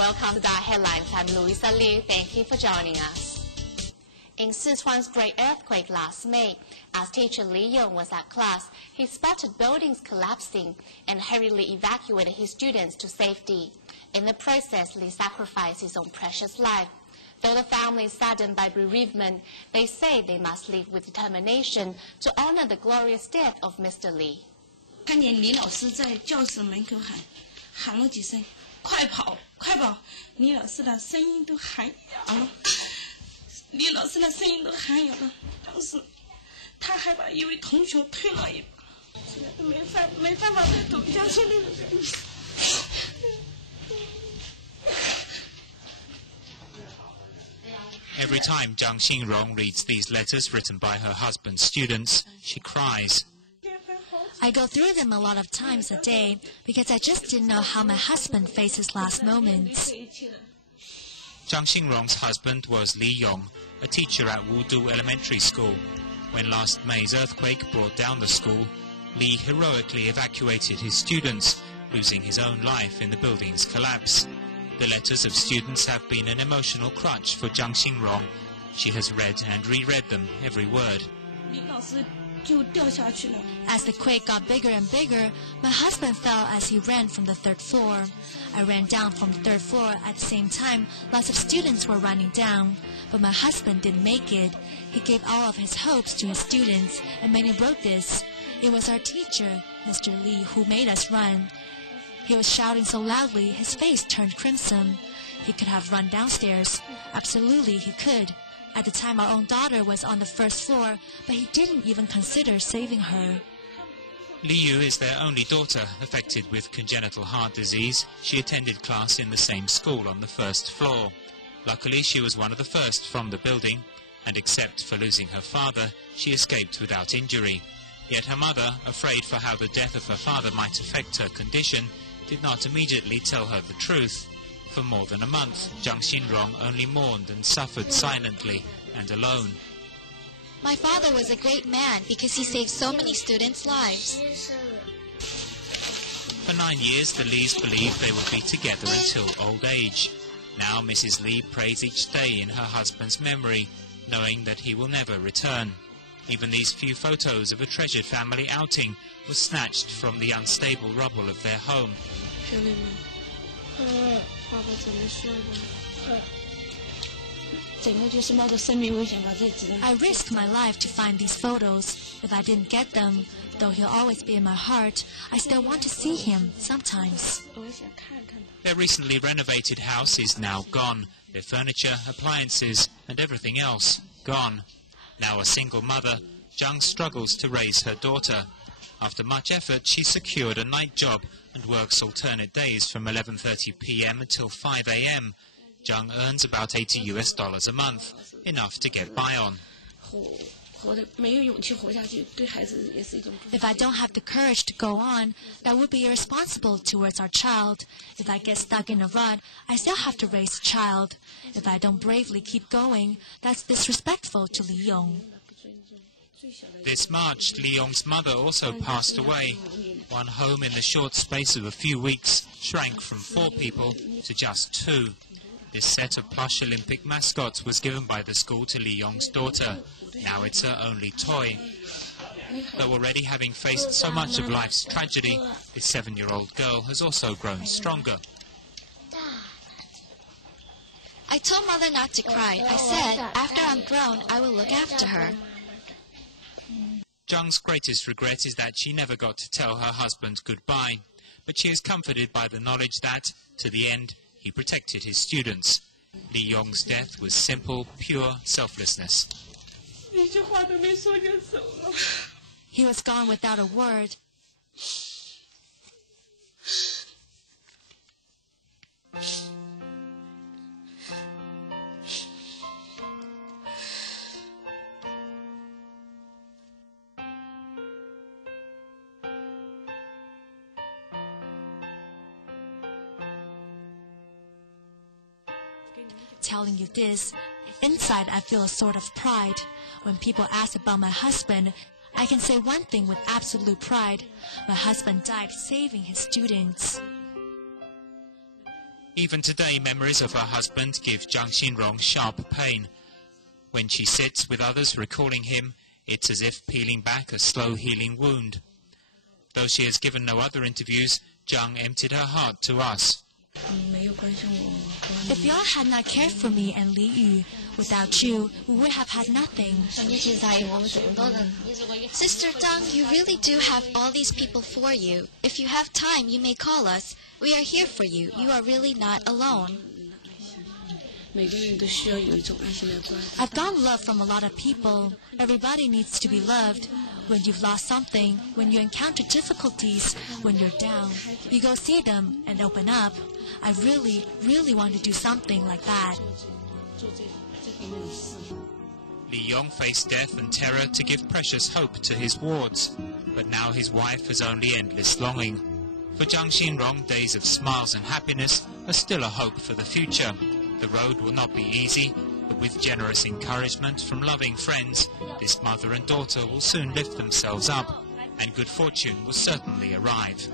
Welcome to the headlines. I'm Louisa Lee. Thank you for joining us. In Sichuan's great earthquake last May, as teacher Li Yong was at class, he spotted buildings collapsing and hurriedly evacuated his students to safety. In the process, Li sacrificed his own precious life. Though the family is saddened by bereavement, they say they must live with determination to honor the glorious death of Mr. Li. 看见李老师在教室门口喊了几声，快跑，快跑！李老师的声音都喊哑了，李老师的声音都喊哑了。当时他还把一位同学推了一把，现在都没办法再走下去了。Every time Zhang Xinrong reads these letters written by her husband's students, she cries. I go through them a lot of times a day because I just didn't know how my husband faced his last moments. Zhang Xinrong's husband was Li Yong, a teacher at Wudu Elementary School. When last May's earthquake brought down the school, Li heroically evacuated his students, losing his own life in the building's collapse. The letters of students have been an emotional crutch for Zhang Xinrong. She has read and reread them, every word. As the quake got bigger and bigger, my husband fell as he ran from the third floor. I ran down from the third floor at the same time. Lots of students were running down, but my husband didn't make it. He gave all of his hopes to his students, and many wrote this. It was our teacher, Mr. Li, who made us run. He was shouting so loudly, his face turned crimson. He could have run downstairs. Absolutely, he could. At the time, our own daughter was on the first floor, but he didn't even consider saving her. Li Yu is their only daughter, affected with congenital heart disease. She attended class in the same school on the first floor. Luckily, she was one of the first from the building, and except for losing her father, she escaped without injury. Yet her mother, afraid for how the death of her father might affect her condition, did not immediately tell her the truth. For more than a month, Zhang Xinrong only mourned and suffered silently and alone. My father was a great man because he saved so many students' lives. For 9 years, the Lees believed they would be together until old age. Now Mrs. Li prays each day in her husband's memory, knowing that he will never return. Even these few photos of a treasured family outing were snatched from the unstable rubble of their home. I risked my life to find these photos. If I didn't get them, though he'll always be in my heart, I still want to see him sometimes. Their recently renovated house is now gone. Their furniture, appliances, and everything else gone. Now a single mother, Zhang struggles to raise her daughter. After much effort, she secured a night job and works alternate days from 11:30 p.m. until 5 a.m. Zhang earns about $80 a month, enough to get by on. If I don't have the courage to go on, that would be irresponsible towards our child. If I get stuck in a rut, I still have to raise a child. If I don't bravely keep going, that's disrespectful to Li Yong. This March, Li Yong's mother also passed away. One home in the short space of a few weeks shrank from 4 people to just 2. This set of plush Olympic mascots was given by the school to Li Yong's daughter. Now it's her only toy. Though already having faced so much of life's tragedy, this 7-year-old girl has also grown stronger. I told Mother not to cry. I said, after I'm grown, I will look after her. Zhang's greatest regret is that she never got to tell her husband goodbye, but she is comforted by the knowledge that, to the end, he protected his students. Li Yong's death was simple, pure selflessness. He was gone without a word. Telling you this, inside I feel a sort of pride. When people ask about my husband, I can say one thing with absolute pride. My husband died saving his students. Even today, memories of her husband give Zhang Xinrong sharp pain. When she sits with others recalling him, it's as if peeling back a slow-healing wound. Though she has given no other interviews, Zhang emptied her heart to us. If y'all had not cared for me and Li Yu, without you, we would have had nothing. Sister Zhang, you really do have all these people for you. If you have time, you may call us. We are here for you. You are really not alone. I've gotten love from a lot of people. Everybody needs to be loved. When you've lost something, when you encounter difficulties, when you're down, you go see them and open up. I really, really want to do something like that. Li Yong faced death and terror to give precious hope to his wards, but now his wife has only endless longing. For Zhang Xinrong, days of smiles and happiness are still a hope for the future. The road will not be easy, but with generous encouragement from loving friends, this mother and daughter will soon lift themselves up, and good fortune will certainly arrive.